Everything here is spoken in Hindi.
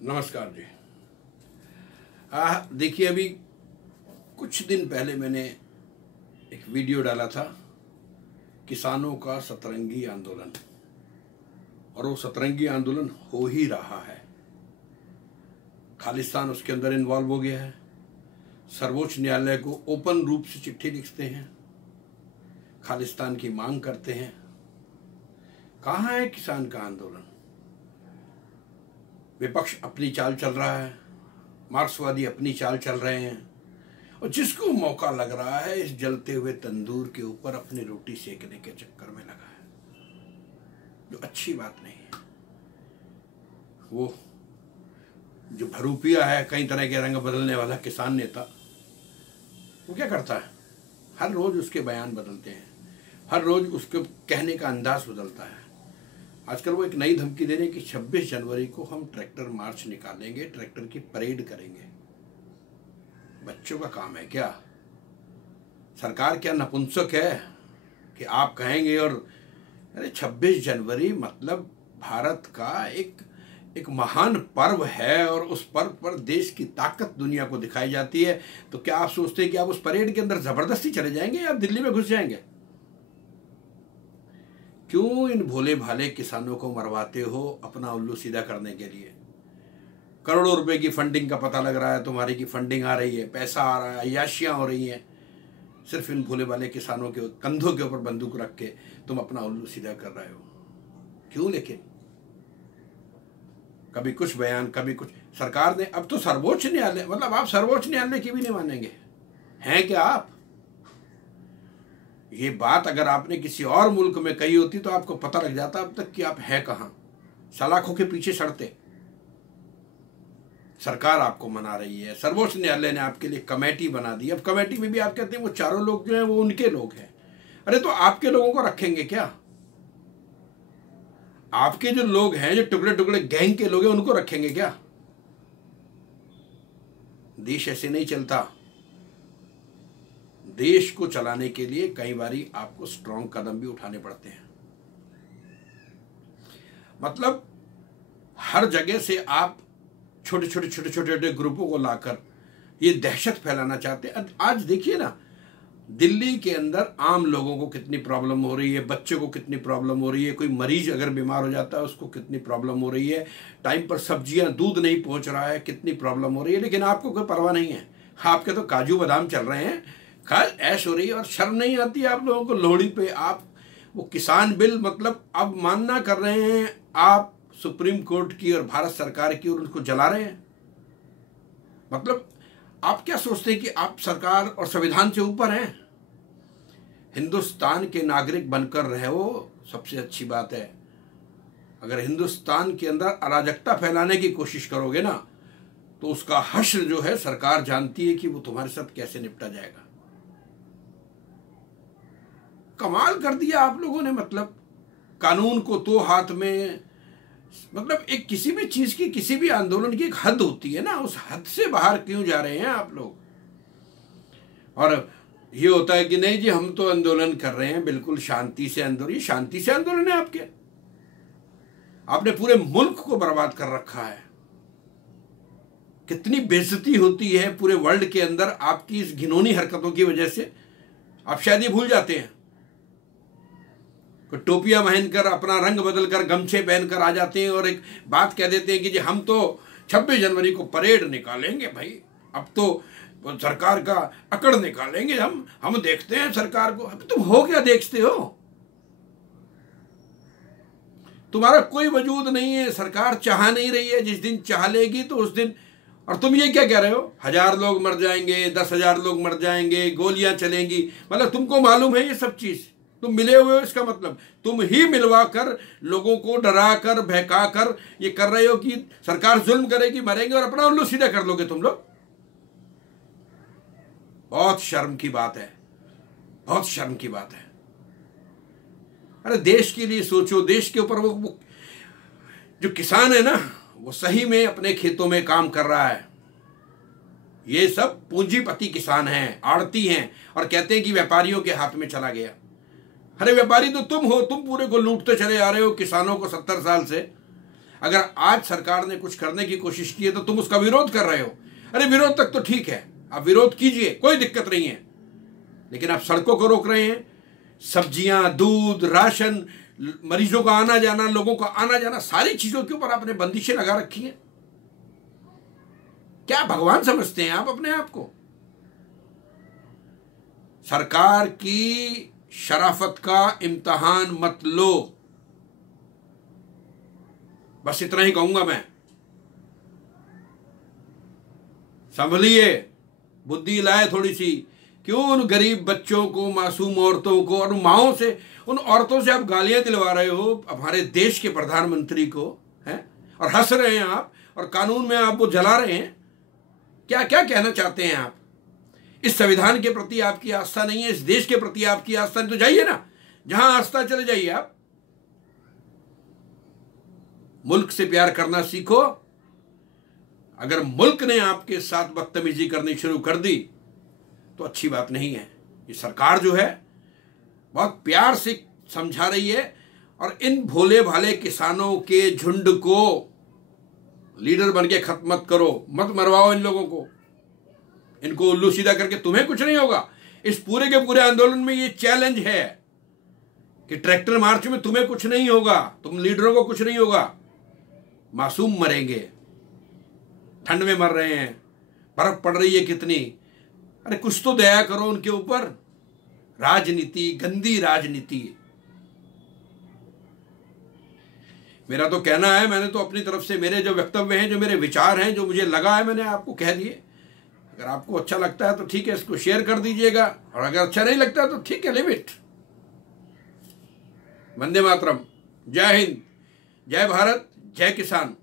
नमस्कार जी। देखिए, अभी कुछ दिन पहले मैंने एक वीडियो डाला था किसानों का सतरंगी आंदोलन, और वो सतरंगी आंदोलन हो ही रहा है। खालिस्तान उसके अंदर इन्वॉल्व हो गया है। सर्वोच्च न्यायालय को ओपन रूप से चिट्ठी लिखते हैं, खालिस्तान की मांग करते हैं। कहाँ है किसान का आंदोलन? विपक्ष अपनी चाल चल रहा है, मार्क्सवादी अपनी चाल चल रहे हैं, और जिसको मौका लग रहा है इस जलते हुए तंदूर के ऊपर अपनी रोटी सेकने के चक्कर में लगा है, जो अच्छी बात नहीं है। वो जो भरूपिया है, कई तरह के रंग बदलने वाला किसान नेता, वो क्या करता है? हर रोज उसके बयान बदलते हैं, हर रोज उसके कहने का अंदाज बदलता है। आजकल वो एक नई धमकी दे रहे हैं कि 26 जनवरी को हम ट्रैक्टर मार्च निकालेंगे, ट्रैक्टर की परेड करेंगे। बच्चों का काम है क्या? सरकार क्या नपुंसक है कि आप कहेंगे? और अरे 26 जनवरी मतलब भारत का एक महान पर्व है, और उस पर्व पर देश की ताकत दुनिया को दिखाई जाती है। तो क्या आप सोचते हैं कि आप उस परेड के अंदर जबरदस्ती चले जाएंगे या आप दिल्ली में घुस जाएंगे? क्यों इन भोले भाले किसानों को मरवाते हो अपना उल्लू सीधा करने के लिए? करोड़ों रुपए की फंडिंग का पता लग रहा है, तुम्हारी की फंडिंग आ रही है, पैसा आ रहा है, अय्याशियां हो रही हैं। सिर्फ इन भोले भाले किसानों के कंधों के ऊपर बंदूक रख के तुम अपना उल्लू सीधा कर रहे हो। क्यों? लेकिन कभी कुछ बयान, कभी कुछ। सरकार ने अब तो सर्वोच्च न्यायालय, मतलब आप सर्वोच्च न्यायालय की भी नहीं मानेंगे हैं क्या आप? ये बात अगर आपने किसी और मुल्क में कही होती तो आपको पता लग जाता अब तक कि आप हैं कहां। सलाखों के पीछे सड़ते। सरकार आपको मना रही है, सर्वोच्च न्यायालय ने आपके लिए कमेटी बना दी। अब कमेटी में भी आप कहते हैं वो चारों लोग जो हैं वो उनके लोग हैं। अरे तो आपके लोगों को रखेंगे क्या? आपके जो लोग हैं, जो टुकड़े टुकड़े गैंग के लोग हैं, उनको रखेंगे क्या? देश ऐसे नहीं चलता। देश को चलाने के लिए कई बारी आपको स्ट्रॉन्ग कदम भी उठाने पड़ते हैं। मतलब हर जगह से आप छोटे छोटे ग्रुपों को लाकर ये दहशत फैलाना चाहते हैं। आज देखिए ना, दिल्ली के अंदर आम लोगों को कितनी प्रॉब्लम हो रही है, बच्चों को कितनी प्रॉब्लम हो रही है, कोई मरीज अगर बीमार हो जाता है उसको कितनी प्रॉब्लम हो रही है, टाइम पर सब्जियां दूध नहीं पहुंच रहा है, कितनी प्रॉब्लम हो रही है। लेकिन आपको कोई परवाह नहीं है। आपके तो काजू बादाम चल रहे हैं, खैर ऐश हो रही है, और शर्म नहीं आती आप लोगों को? लोहड़ी पे आप वो किसान बिल, मतलब अब मानना कर रहे हैं आप सुप्रीम कोर्ट की और भारत सरकार की, और उनको जला रहे हैं। मतलब आप क्या सोचते हैं कि आप सरकार और संविधान से ऊपर हैं? हिंदुस्तान के नागरिक बनकर रहे हो, सबसे अच्छी बात है। अगर हिंदुस्तान के अंदर अराजकता फैलाने की कोशिश करोगे ना, तो उसका हश्र जो है सरकार जानती है कि वो तुम्हारे साथ कैसे निपटा जाएगा। कमाल कर दिया आप लोगों ने। मतलब कानून को तो हाथ में, मतलब एक किसी भी चीज की, किसी भी आंदोलन की एक हद होती है ना, उस हद से बाहर क्यों जा रहे हैं आप लोग? और ये होता है कि नहीं जी हम तो आंदोलन कर रहे हैं, बिल्कुल शांति से आंदोलन। ये शांति से आंदोलन है आपके? आपने पूरे मुल्क को बर्बाद कर रखा है। कितनी बेइज्जती होती है पूरे वर्ल्ड के अंदर आपकी इस घिनौनी हरकतों की वजह से। आप शायद ये भूल जाते हैं, टोपियां पहनकर, अपना रंग बदलकर, गमछे पहनकर आ जाते हैं और एक बात कह देते हैं कि जी हम तो 26 जनवरी को परेड निकालेंगे। भाई अब तो सरकार का अकड़ निकालेंगे, हम देखते हैं सरकार को। अब तुम हो क्या देखते हो? तुम्हारा कोई वजूद नहीं है। सरकार चाह नहीं रही है, जिस दिन चाह लेगी तो उस दिन। और तुम ये क्या कह रहे हो? 1000 लोग मर जाएंगे, 10,000 लोग मर जाएंगे, गोलियां चलेंगी। मतलब तुमको मालूम है ये सब चीज? तुम मिले हुए हो, इसका मतलब तुम ही मिलवा कर लोगों को डरा कर, बहका कर ये कर रहे हो कि सरकार जुल्म करेगी, मरेंगे, और अपना उल्लू सीधा कर लोगे तुम लोग। बहुत शर्म की बात है, बहुत शर्म की बात है। अरे देश के लिए सोचो। देश के ऊपर वो जो किसान है ना, वो सही में अपने खेतों में काम कर रहा है। ये सब पूंजीपति किसान हैं, आड़ती हैं, और कहते हैं कि व्यापारियों के हाथ में चला गया। अरे व्यापारी तो तुम हो, तुम पूरे को लूटते चले आ रहे हो किसानों को 70 साल से। अगर आज सरकार ने कुछ करने की कोशिश की है तो तुम उसका विरोध कर रहे हो। अरे विरोध तक तो ठीक है, आप विरोध कीजिए, कोई दिक्कत नहीं है, लेकिन आप सड़कों को रोक रहे हैं। सब्जियां, दूध, राशन, मरीजों का आना जाना, लोगों का आना जाना, सारी चीजों के ऊपर आपने बंदिशें लगा रखी हैं। क्या भगवान समझते हैं आप अपने आप को? सरकार की शराफत का इम्तिहान मत लो, बस इतना ही कहूंगा मैं। संभलिए, बुद्धि लाए थोड़ी सी। क्यों उन गरीब बच्चों को, मासूम औरतों को और माओं से, उन औरतों से आप गालियां दिलवा रहे हो हमारे देश के प्रधानमंत्री को, हैं? और हंस रहे हैं आप, और कानून में आप वो जला रहे हैं। क्या क्या कहना चाहते हैं आप? इस संविधान के प्रति आपकी आस्था नहीं है, इस देश के प्रति आपकी आस्था नहीं, तो जाइए ना, जहां आस्था चले जाइए आप। मुल्क से प्यार करना सीखो। अगर मुल्क ने आपके साथ बदतमीजी करनी शुरू कर दी तो अच्छी बात नहीं है। ये सरकार जो है बहुत प्यार से समझा रही है, और इन भोले भाले किसानों के झुंड को लीडर बन के खत्म मत करो, मत मरवाओ इन लोगों को। इनको उल्लू सीधा करके तुम्हें कुछ नहीं होगा। इस पूरे के पूरे आंदोलन में ये चैलेंज है कि ट्रैक्टर मार्च में तुम्हें कुछ नहीं होगा, तुम लीडरों को कुछ नहीं होगा। मासूम मरेंगे, ठंड में मर रहे हैं, बर्फ पड़ रही है कितनी। अरे कुछ तो दया करो उनके ऊपर। राजनीति, गंदी राजनीति। मेरा तो कहना है, मैंने तो अपनी तरफ से मेरे जो वक्तव्य हैं, जो मेरे विचार हैं, जो मुझे लगा है, मैंने आपको कह दिए। अगर आपको अच्छा लगता है तो ठीक है, इसको शेयर कर दीजिएगा, और अगर अच्छा नहीं लगता तो ठीक है, लिव इट। वंदे मातरम। जय हिंद, जय भारत, जय किसान।